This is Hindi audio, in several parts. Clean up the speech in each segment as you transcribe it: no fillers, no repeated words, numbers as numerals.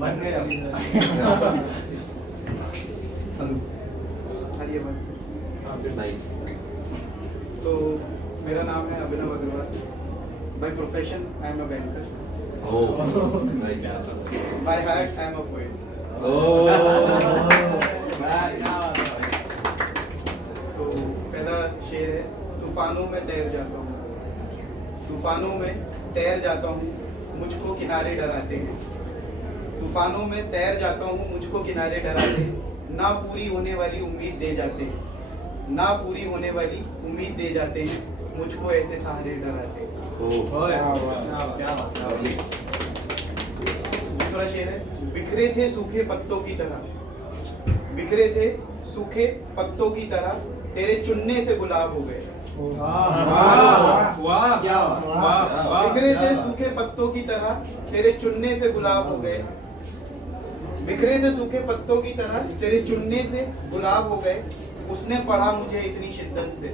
बन गए अब। हरिये बस। नाइस। तो मेरा नाम है Abhinav Agarwal. By profession I am a banker. Oh nice. By heart I am a poet. तो पहला शेर है, तूफानों में तैर जाता हूँ, तूफानों में तैर जाता हूँ, मुझको किनारे डराते हैं। तूफानों में तैर जाता हूँ, मुझको किनारे डराते हैं। ना पूरी होने वाली उम्मीद दे जाते हैं, ना पूरी होने वाली उम्मीद दे जाते हैं, मुझको ऐसे सहारे डराते हैं। दूसरा शेर है, बिखरे थे सूखे पत्तों की तरह, बिखरे थे सूखे पत्तों की तरह, तेरे चुनने से गुलाब हो गए। बिखरे थे सूखे पत्तों की तरह, तेरे चुनने से गुलाब हो गए। बिखरे थे सूखे पत्तों की तरह, तेरे चुनने से गुलाब हो गए। उसने पढ़ा मुझे इतनी शिद्दत से,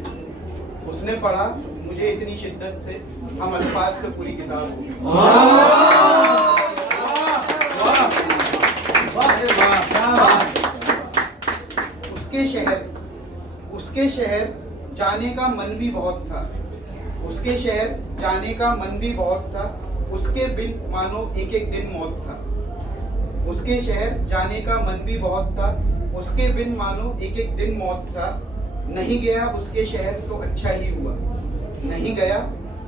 उसने पढ़ा मुझे इतनी शिद्दत से, हम अल्फाज से पूरी किताब हो गई। उसके शहर जाने का मन भी बहुत था, उसके शहर जाने का मन भी बहुत था, उसके बिन मानो एक एक दिन मौत था। उसके शहर जाने का मन भी बहुत था, उसके बिन मानो एक एक दिन मौत था। नहीं गया उसके शहर तो अच्छा ही हुआ, नहीं गया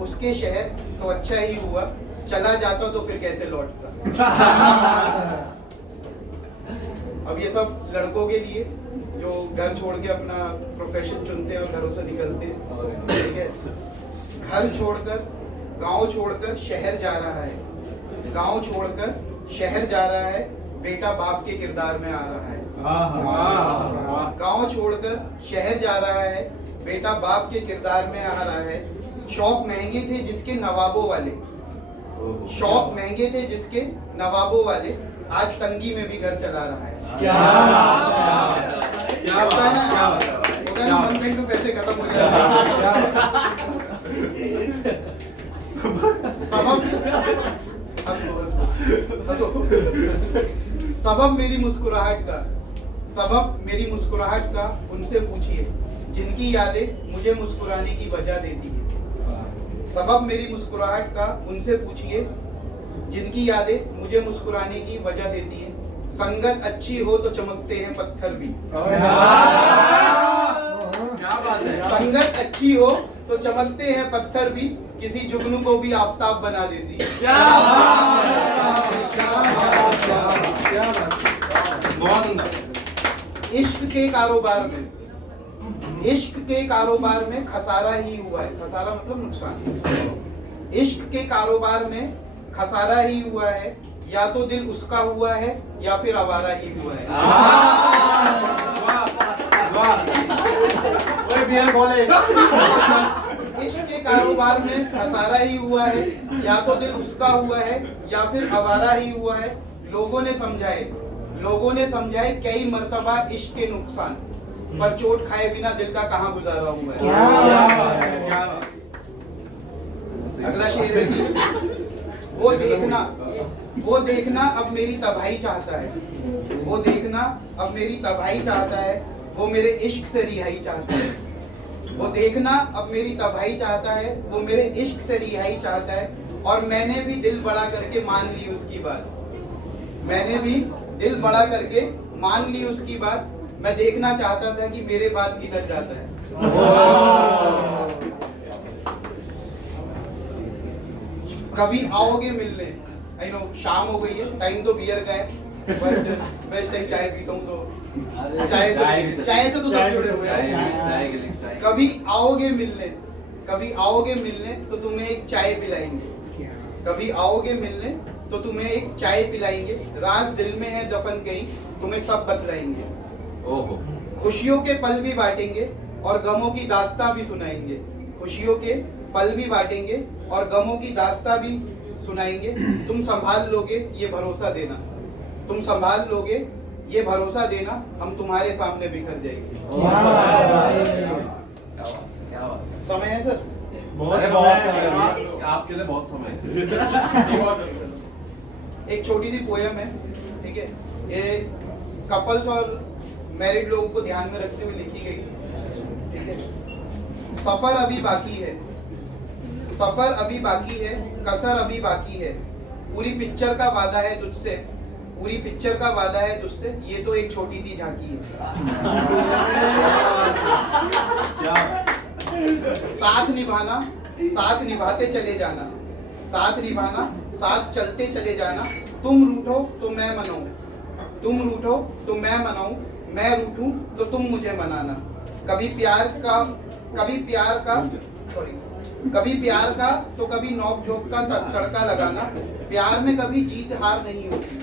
उसके शहर तो अच्छा ही हुआ, चला जाता तो फिर कैसे लौटता। अब ये सब लड़कों के लिए जो घर छोड़ के अपना प्रोफेशन चुनते हैं और घरों से निकलते हैं, ठीक है। घर छोड़कर गांव छोड़कर शहर जा रहा है, गांव छोड़कर शहर जा रहा है, बेटा बाप के किरदार में आ रहा है। गांव छोड़कर शहर जा रहा है, बेटा बाप के किरदार में आ रहा है। शौक महंगे थे जिसके नवाबों वाले, शौक महंगे थे जिसके नवाबों वाले, आज तंगी में भी घर चला रहा है। मन में तो पैसे खत्म हो जाते। सबब मेरी मुस्कुराहट का, सबब मेरी मुस्कुराहट का उनसे पूछिए, जिनकी यादें मुझे मुस्कुराने की वजह देती है। सबब मेरी मुस्कुराहट का उनसे पूछिए, जिनकी यादें मुझे मुस्कुराने की वजह देती है। संगत अच्छी हो तो चमकते हैं पत्थर भी, संगत अच्छी हो तो चमकते हैं पत्थर भी, किसी जुगनू को भी आफताब बना देती है। इश्क के कारोबार में, इश्क के कारोबार में खसारा ही हुआ है, खसारा मतलब नुकसान। इश्क के कारोबार में खसारा ही हुआ है, या तो दिल उसका हुआ है या फिर आवारा ही हुआ है। इश्क के कारोबार में खसारा ही हुआ है, या तो दिल उसका हुआ है या फिर आवारा ही हुआ है। लोगों ने समझाए कई मर्तबा इश्क के नुकसान, पर चोट खाए बिना दिल का कहाँ गुजारा हुआ है। अगला शेर है, वो देखना अब मेरी तबाही चाहता है, वो देखना अब मेरी तबाही चाहता है, वो मेरे इश्क से रिहाई चाहता है। वो देखना अब मेरी तबाही चाहता है, वो मेरे इश्क से रिहाई चाहता है। और मैंने भी दिल बड़ा करके मान ली उसकी बात, मैंने भी दिल बड़ा करके मान ली उसकी बात। मैं देखना चाहता था कि मेरे बाद किधर जाता है। कभी आओगे मिलने, आई नो शाम हो गई है, टाइम तो बियर का है, बट मैं इस टाइम चाय पीता हूँ तो चाय से तो सब जुड़े हुए हैं। कभी आओगे मिलने, कभी आओगे मिलने तो तुम्हें एक चाय पिलाएंगे, कभी आओगे मिलने तो तुम्हें एक चाय पिलाएंगे। राज दिल में है दफन कहीं, तुम्हें सब बतलाएंगे। खुशियों के पल भी बांटेंगे और गमों की दास्तां भी सुनाएंगे, खुशियों के पल भी बांटेंगे और गमों की दास्तां भी सुनाएंगे। तुम संभाल लोगे ये भरोसा देना, तुम संभाल लोगे ये भरोसा देना, हम तुम्हारे सामने बिखर जाएंगे। समय है सर? बहुत समय है, आपके लिए बहुत समय है। एक छोटी सी पोयम है, ठीक है, ये कपल्स और मैरिड लोगों को ध्यान में रखते हुए लिखी गई, ठीक है। सफर अभी बाकी है, सफर अभी बाकी है, कसर अभी बाकी है, पूरी पिक्चर का वादा है तुझसे, पूरी पिक्चर का वादा है तुझसे, ये तो एक छोटी सी झांकी है। साथ निभाना, साथ निभाते चले जाना, साथ निभाना, साथ चलते चले जाना, तुम रूठो तो मैं मनाऊं, तुम रूठो तो मैं मनाऊं, मैं रूठूं तो तुम मुझे मनाना। कभी प्यार का सॉरी, कभी प्यार का तो कभी नोक झोंक का तड़का लगाना। प्यार में कभी जीत हार नहीं होती,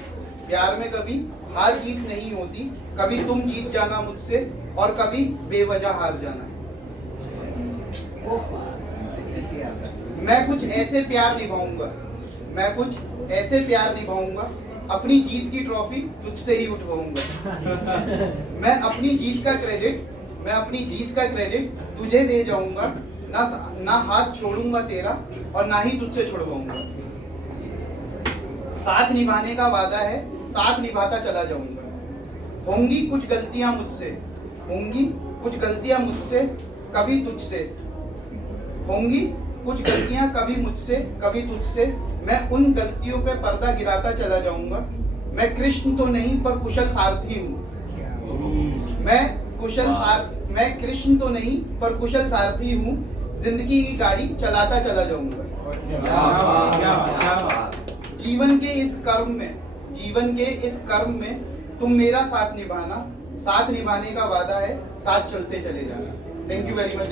प्यार में कभी हार जीत नहीं होती, कभी तुम जीत जाना मुझसे और कभी बेवजह हार जाना। मैं कुछ ऐसे प्यार निभाऊंगा, मैं कुछ ऐसे प्यार निभाऊंगा, अपनी जीत की ट्रॉफी तुझसे ही उठवाऊंगा। मैं अपनी जीत का क्रेडिट तुझे दे जाऊंगा, ना हाथ छोड़ूंगा तेरा और ना ही तुझसे छुड़वाऊंगा। साथ निभाने का वादा है, साथ निभाता चला जाऊंगा। होंगी कुछ गलतियां मुझसे, होंगी कुछ गलतियां मुझसे, कभी तुझसे, होंगी कुछ गलतियां कभी मुझसे कभी तुझसे, मैं उन गलतियों पे पर्दा गिराता चला जाऊंगा। मैं कृष्ण तो नहीं पर कुशल सारथी हूँ, मैं कृष्ण तो नहीं पर कुशल सारथी हूँ, जिंदगी की गाड़ी चलाता चला जाऊंगा। जीवन के इस कर्म में तुम मेरा साथ निभाना, साथ निभाने का वादा है, साथ चलते चले जाना। Thank you very much.